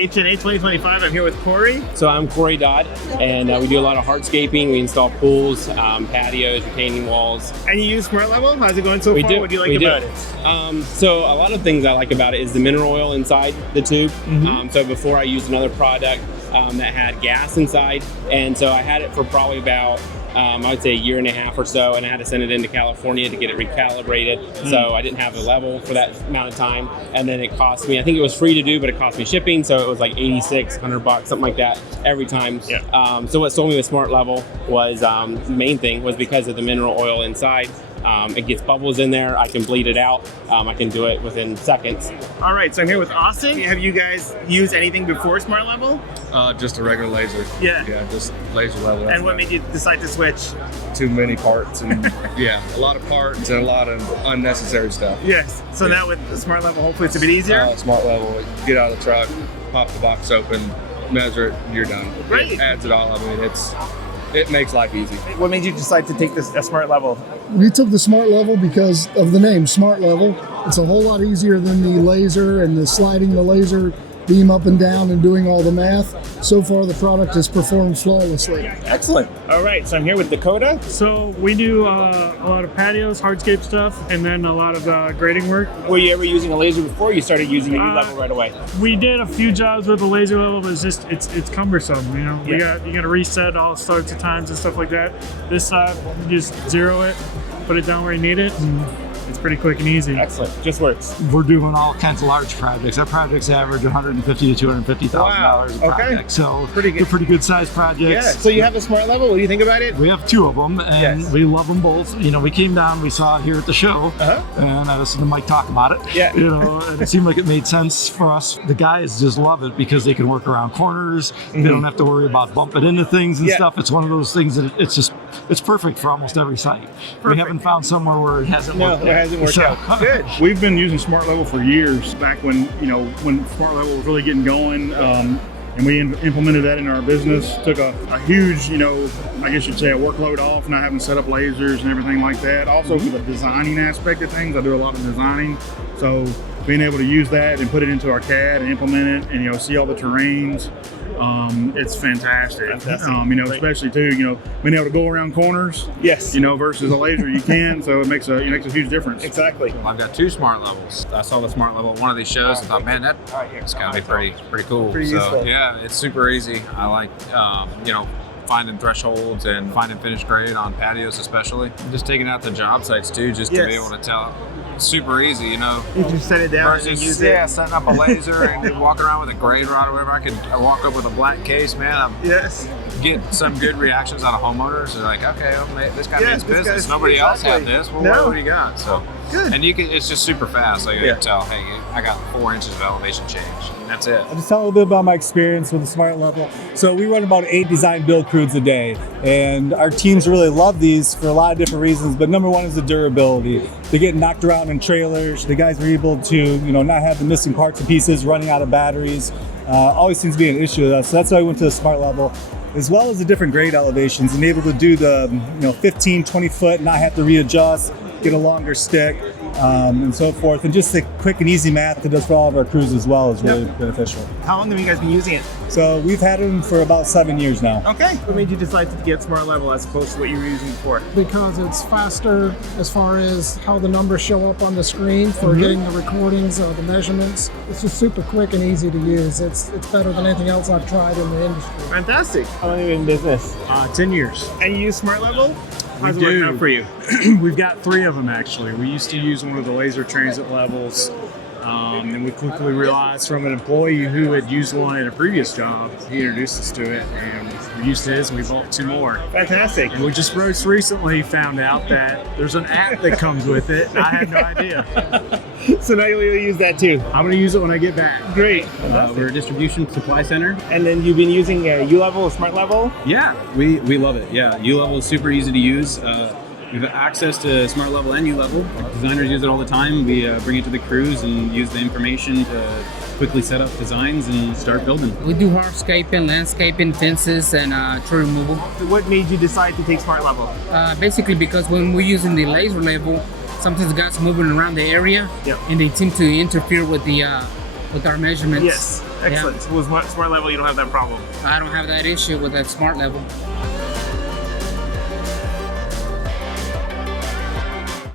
H&A 2025. I'm here with Corey. So I'm Corey Dodd, and we do a lot of hardscaping. We install pools, patios, retaining walls. And you use Smart Level? How's it going so far? What do you like about it? So a lot of things I like about it is the mineral oil inside the tube. So before I used another product that had gas inside, and so I had it for probably about I would say a year and a half or so, and I had to send it into California to get it recalibrated. So I didn't have the level for that amount of time, and then it cost me, I think it was free to do, but it cost me shipping, so it was like $86-$100, something like that every time. So what sold me with Smart Level was the main thing was because of the mineral oil inside. It gets bubbles in there. I can bleed it out. I can do it within seconds. All right, so I'm here with Austin. Have you guys used anything before Smart Level? Just a regular laser. Yeah, just laser level. And what made you decide to switch? Too many parts and a lot of parts and a lot of unnecessary stuff. Yes. So now with the Smart Level, hopefully it's a bit easier. Smart Level, get out of the truck, pop the box open, measure it, you're done. Great. It adds it all. I mean, it makes life easy. What made you decide to take a Smart Level? We took the Smart Level because of the name, Smart Level. It's a whole lot easier than the laser and the sliding the laser beam up and down and doing all the math. So far, the product has performed flawlessly. Excellent. All right, so I'm here with Dakota. So we do a lot of patios, hardscape stuff, and then a lot of grading work. Were you ever using a laser before you started using a U-level right away? We did a few jobs with the laser level, but it's cumbersome, you know? You got to reset all sorts of times and stuff like that. This side, you just zero it, put it down where you need it, and it's pretty quick and easy. Excellent. Just works. We're doing all kinds of large projects. Our projects average $150,000 to $250,000 a project. So pretty good. They're pretty good sized projects. Yeah. So you have a Smart Level. What do you think about it? We have two of them, and we love them both. You know, we came down, we saw it here at the show, and I listened to Mike talk about it. Yeah. You know, and it seemed like it made sense for us. The guys just love it because they can work around corners. They don't have to worry about bumping into things and stuff. It's one of those things that it's perfect for almost every site. We haven't found somewhere where it hasn't worked. No, it hasn't worked out. Good. We've been using Smart Level for years, back when Smart Level was really getting going, and we implemented that in our business. Took a huge, I guess you'd say a workload off, not having to set up lasers and everything like that. Also for the designing aspect of things, I do a lot of designing, so being able to use that and put it into our CAD and implement it, and see all the terrains. It's fantastic. Especially too, being able to go around corners. Yes. Versus a laser, you can. So it makes a huge difference. Exactly. I've got two Smart Levels. I saw the Smart Level at one of these shows and thought, man, that's gotta be pretty cool. Pretty useful. Yeah, it's super easy. I like, finding thresholds and finding finished grade on patios, especially. Just taking it out to job sites too, just to be able to tell. Super easy, You just set it down and use it. Yeah, setting up a laser and walking around with a grade rod or whatever. I walk up with a black case, man. Get some good reactions out of homeowners. They're like, okay, this guy means business. Nobody else had this. Well, what do you got? So good. And it's just super fast. Like you can tell, hey, I got 4 inches of elevation change. That's it. I'll just tell a little bit about my experience with the Smart Level. So we run about 8 design build crews a day, and our teams really love these for a lot of different reasons, but number one is the durability. They get knocked around in trailers. The guys are able to, not have the missing parts and pieces, running out of batteries. Always seems to be an issue with us. So that's why I went to the Smart Level, as well as the different grade elevations, and able to do the 15, 20 foot, not have to readjust, get a longer stick, and so forth. And just the quick and easy math that does for all of our crews as well is really beneficial. How long have you guys been using it? So we've had them for about 7 years now. Okay. What made you decide to get Smart Level as opposed to what you were using before? Because it's faster as far as how the numbers show up on the screen for getting the recordings of the measurements. It's just super quick and easy to use. It's better than anything else I've tried in the industry. Fantastic. How long have you been in business? 10 years. And you use Smart Level? How's it working out for you? We've got 3 of them actually. We used to use one of the laser transit levels, and we quickly realized from an employee who had used one at a previous job, he introduced us to it, and we used his and we bought 2 more. Fantastic. And we just most recently found out that there's an app that comes with it, and I had no idea. So now you'll use that too. I'm going to use it when I get back. Great. We're a distribution supply center. And then you've been using U-Level, Smart Level? Yeah, we love it. Yeah, U-Level is super easy to use. We have access to Smart Level and U-Level. Our designers use it all the time. We bring it to the crews and use the information to quickly set up designs and start building. We do hardscaping, landscaping, fences, and tree removal. What made you decide to take Smart Level? Basically because when we're using the laser level, sometimes the guys moving around the area, and they seem to interfere with our measurements. Yes. Excellent. So with smart level, you don't have that problem. I don't have that issue with that smart level.